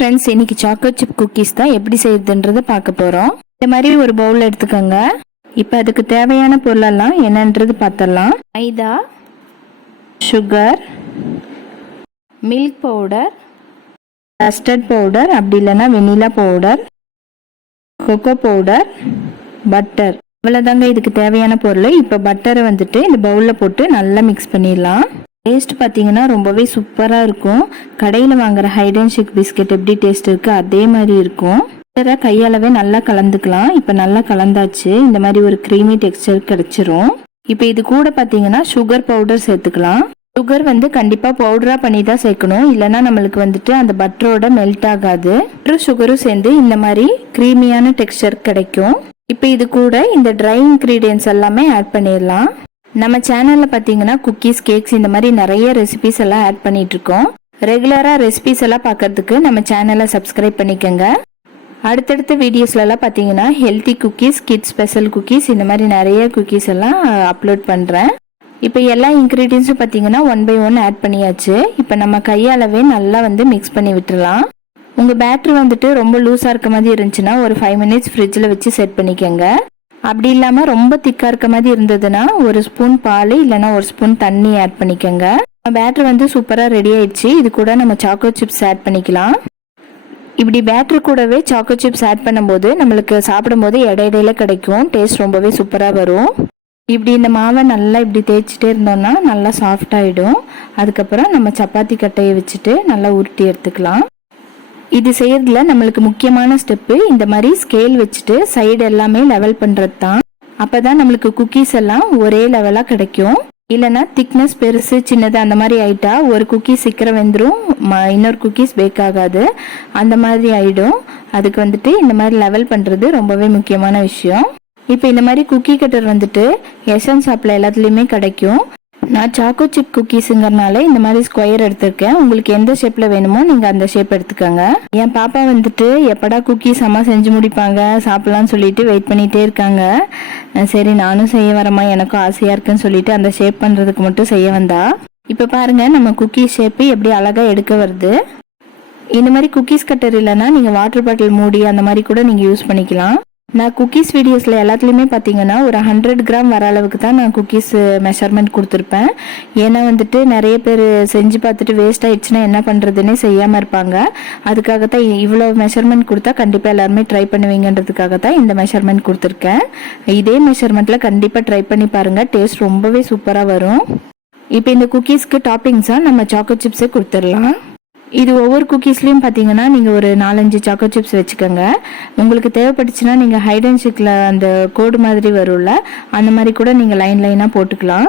Friends, இன்னைக்கு chocolate chip cookies தான் எப்படி செய்யுதுன்றதை பார்க்க போகிறோம். இந்த மாதிரி ஒரு பவுல் எடுத்துக்கோங்க. இப்போ அதுக்கு தேவையான பொருளெல்லாம் என்னன்றது பார்த்துடலாம். Maida, sugar, milk powder, custard powder, அப்படி இல்லைன்னா vanilla powder, cocoa powder, butter. இவ்வளோதாங்க இதுக்கு தேவையான பொருள். இப்போ பட்டரை வந்துட்டு இந்த பவுலில் போட்டு நல்லா மிக்ஸ் பண்ணிடலாம். டேஸ்ட் பார்த்தீங்கன்னா ரொம்பவே சூப்பராக இருக்கும். கடையில் வாங்குற ஹைட் அண்ட் ஷேக் பிஸ்கெட் எப்படி டேஸ்ட் இருக்குது அதே மாதிரி இருக்கும். பட்டரை கையாலவே நல்லா கலந்துக்கலாம். இப்போ நல்லா கலந்தாச்சு. இந்த மாதிரி ஒரு க்ரீமி டெக்ஸ்டர் கிடைச்சிரும். இப்போ இது கூட பார்த்தீங்கன்னா சுகர் பவுடர் சேர்த்துக்கலாம். சுகர் வந்து கண்டிப்பாக பவுடராக பண்ணி தான் சேர்க்கணும், இல்லைன்னா நம்மளுக்கு வந்துட்டு அந்த பட்டரோட மெல்ட் ஆகாது. சுகரும் சேர்ந்து இந்த மாதிரி க்ரீமியான டெக்ஸ்டர் கிடைக்கும். இப்போ இது கூட இந்த ட்ரை இன்க்ரீடியன்ஸ் எல்லாமே ஆட் பண்ணிடலாம். நம்ம சேனலில் பார்த்தீங்கன்னா குக்கீஸ், கேக்ஸ் இந்த மாதிரி நிறைய ரெசிபிஸ் எல்லாம் ஆட் பண்ணிட்டு இருக்கோம். ரெகுலராக ரெசிபிஸ் எல்லாம் பார்க்கறதுக்கு நம்ம சேனலை சப்ஸ்கிரைப் பண்ணிக்கோங்க. அடுத்தடுத்த வீடியோஸ்லாம் பார்த்தீங்கன்னா healthy cookies, kids special cookies, இந்த மாதிரி நிறைய குக்கீஸ் எல்லாம் அப்லோட் பண்ணுறேன். இப்போ எல்லா இன்க்ரீடியன்ஸும் பார்த்தீங்கன்னா 1 by 1 ஆட் பண்ணியாச்சு. இப்போ நம்ம கையாலவே நல்லா வந்து மிக்ஸ் பண்ணி விட்டுடலாம். உங்கள் பேட்டரி வந்துட்டு ரொம்ப லூஸாக இருக்க மாதிரி இருந்துச்சுன்னா ஒரு 5 minutes ஃப்ரிட்ஜில் வச்சு செட் பண்ணிக்கோங்க. அப்படி இல்லாமல் ரொம்ப திக்காக இருக்க மாதிரி இருந்ததுன்னா ஒரு ஸ்பூன் பால் இல்லைனா ஒரு ஸ்பூன் தண்ணி ஆட் பண்ணிக்கோங்க. பேட்டர் வந்து சூப்பராக ரெடி ஆயிடுச்சு. இது கூட நம்ம சாக்கோ சிப்ஸ் ஆட் பண்ணிக்கலாம். இப்படி பேட்டர் கூடவே சாக்கோ சிப்ஸ் ஆட் பண்ணும்போது நம்மளுக்கு சாப்பிடும்போது இடையிடையில கிடைக்கும். டேஸ்ட் ரொம்பவே சூப்பராக வரும். இப்படி இந்த மாவை நல்லா இப்படி தேய்ச்சிட்டே இருந்தோம்னா நல்லா சாஃப்ட் ஆகிடும். அதுக்கப்புறம் நம்ம சப்பாத்தி கட்டையை வச்சுட்டு நல்லா உருட்டி எடுத்துக்கலாம். இது செய்யறதுல நம்மளுக்கு முக்கியமான ஸ்டெப்பு இந்த மாதிரி ஸ்கேல் வச்சுட்டு சைடு எல்லாமே லெவல் பண்ணுறது தான். அப்போ தான் நம்மளுக்கு குக்கீஸ் எல்லாம் ஒரே லெவலாக கிடைக்கும். இல்லைன்னா திக்னஸ் பெருசு சின்னது அந்த மாதிரி ஆயிட்டா ஒரு குக்கீஸ் சீக்கிரம் வெந்துடும், இன்னொரு குக்கீஸ் பேக் ஆகாது, அந்த மாதிரி ஆயிடும். அதுக்கு வந்துட்டு இந்த மாதிரி லெவல் பண்ணுறது ரொம்பவே முக்கியமான விஷயம். இப்போ இந்த மாதிரி குக்கி கட்டர் வந்துட்டு எஸ்என் ஷாப்பில் எல்லாத்துலேயுமே கிடைக்கும். நான் சாக்கோ சிப் குக்கீஸுங்கிறனால இந்த மாதிரி ஸ்கொயர் எடுத்திருக்கேன். உங்களுக்கு எந்த ஷேப்பில் வேணுமோ நீங்கள் அந்த ஷேப் எடுத்துக்கோங்க. என் பாப்பா வந்துட்டு எப்படா குக்கீஸ் அம்மா செஞ்சு முடிப்பாங்க சாப்பிட்லான்னு சொல்லிட்டு வெயிட் பண்ணிகிட்டே இருக்காங்க. சரி நானும் செய்ய வரமா, எனக்கும் ஆசையாக இருக்குன்னு சொல்லிட்டு அந்த ஷேப் பண்ணுறதுக்கு மட்டும் செய்ய வந்தா. இப்போ பாருங்கள் நம்ம குக்கீஸ் ஷேப்பு எப்படி அழகாக எடுக்க வருது. இந்த மாதிரி குக்கீஸ் கட்டர் இல்லைன்னா நீங்கள் வாட்டர் பாட்டில் மூடி அந்த மாதிரி கூட நீங்கள் யூஸ் பண்ணிக்கலாம். நான் குக்கீஸ் வீடியோஸில் எல்லாத்துலேயுமே பார்த்தீங்கன்னா ஒரு 100 கிராம் வர அளவுக்கு தான் நான் குக்கீஸ் மெஷர்மெண்ட் கொடுத்துருப்பேன். ஏன்னா வந்துட்டு நிறைய பேர் செஞ்சு பார்த்துட்டு வேஸ்ட் ஆயிடுச்சுன்னா என்ன பண்ணுறதுன்னே செய்யாமல் இருப்பாங்க. அதுக்காகத்தான் இவ்வளோ மெஷர்மெண்ட் கொடுத்தா கண்டிப்பாக எல்லாருமே ட்ரை பண்ணுவீங்கன்றதுக்காகத்தான் இந்த மெஷர்மெண்ட் கொடுத்துருக்கேன். இதே மெஷர்மெண்ட்டில் கண்டிப்பாக ட்ரை பண்ணி பாருங்கள். டேஸ்ட் ரொம்பவே சூப்பராக வரும். இப்போ இந்த குக்கீஸ்க்கு டாப்பிங்ஸாக நம்ம சாக்கோ சிப்ஸை கொடுத்துடலாம். இது ஒவ்வொரு குக்கீஸ்லேயும் பார்த்தீங்கன்னா நீங்கள் ஒரு 4-5 சாக்கோ சிப்ஸ் வச்சுக்கோங்க. உங்களுக்கு தேவைப்பட்டுச்சுன்னா நீங்கள் ஹைட் அண்ட் ஷேக்கில் அந்த கோடு மாதிரி வரும்ல, அந்த மாதிரி கூட நீங்கள் லைனாக போட்டுக்கலாம்.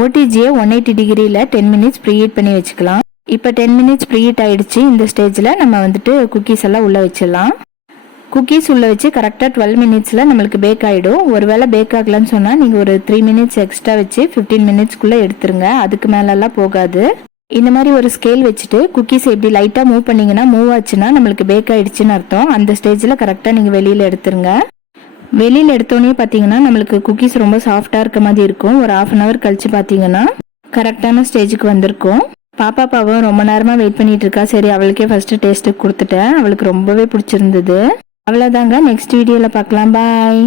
ஓடிஜியை 180 டிகிரியில் 10 minutes ப்ரீஹீட் பண்ணி வச்சுக்கலாம். இப்போ 10 minutes ப்ரீஹீட் ஆகிடுச்சு. இந்த ஸ்டேஜில் நம்ம வந்துட்டு குக்கீஸ் எல்லாம் உள்ளே வச்சிடலாம். குக்கீஸ் உள்ளே வச்சு கரெக்டாக 12 minutesல நம்மளுக்கு பேக் ஆகிடும். ஒருவேளை பேக் ஆகலன்னு சொன்னால் நீங்கள் ஒரு 3 minutes எக்ஸ்ட்ரா வச்சு 15 minutesக்குள்ளே எடுத்துருங்க. அதுக்கு மேலெல்லாம் போகாது. இந்த மாதிரி ஒரு ஸ்கேல் வச்சுட்டு குக்கீஸ் எப்படி லைட்டாக மூவ் பண்ணிங்கன்னா மூவ் ஆச்சுன்னா நம்மளுக்கு பேக் ஆகிடுச்சின்னு அர்த்தம். அந்த ஸ்டேஜில் கரெக்டாக நீங்கள் வெளியில் எடுத்துருங்க. வெளியில் எடுத்தோடனே பார்த்தீங்கன்னா நம்மளுக்கு குக்கீஸ் ரொம்ப சாஃப்டாக இருக்க மாதிரி இருக்கும். ஒரு 1/2 hour கழிச்சு பார்த்தீங்கன்னா கரெக்டான ஸ்டேஜுக்கு வந்திருக்கும். பாப்பாவும் ரொம்ப நேரமாக வெயிட் பண்ணிட்டு இருக்கா. சரி அவளுக்கே ஃபஸ்ட்டு டேஸ்ட்டு கொடுத்துட்டேன். அவளுக்கு ரொம்பவே பிடிச்சிருந்தது. அவ்வளோதாங்க. நெக்ஸ்ட் வீடியோவில் பார்க்கலாம். பாய்.